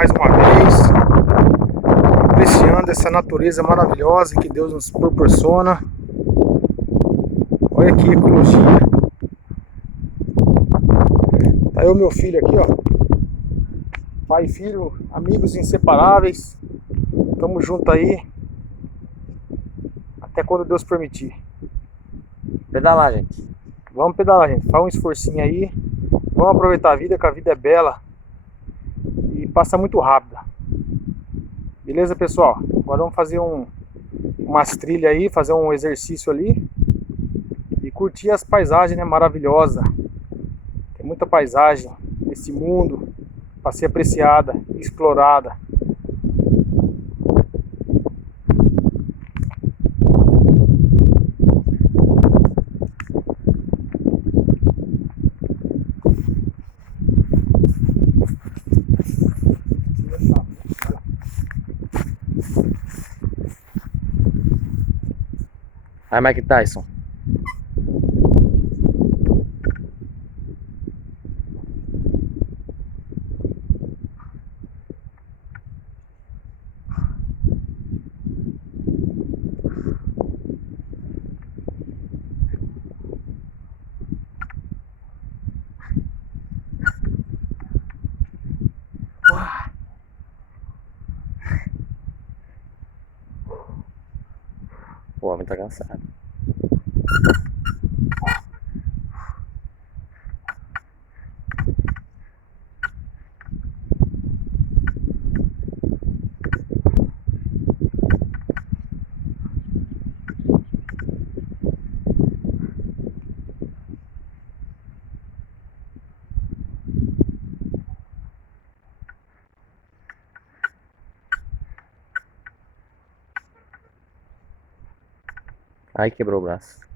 mais uma vez, apreciando essa natureza maravilhosa que Deus nos proporciona. Olha que ecologia. Tá eu e meu filho aqui, ó. Pai e filho, amigos inseparáveis. Tamo junto aí, até quando Deus permitir. Pedalar, gente. Vamos pedalar, gente. Faz um esforcinho aí. Vamos aproveitar a vida, que a vida é bela e passa muito rápida. Beleza, pessoal? Agora vamos fazer umas trilhas aí, fazer um exercício ali e curtir as paisagens, né? Maravilhosa. Tem muita paisagem nesse mundo para ser apreciada, explorada. Aí, Mike Tyson. O homem tá cansado. Aí quebrou o braço.